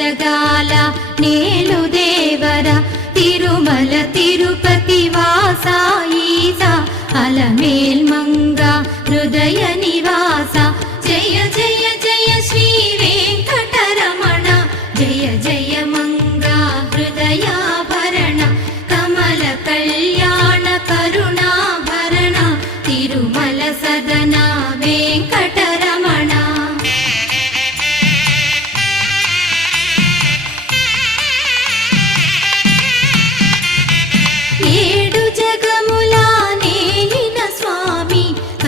జగాల నేలు దేవర తిరుమల తిరుపతి వాస ఈస అలమేల్ మంగ హృదయ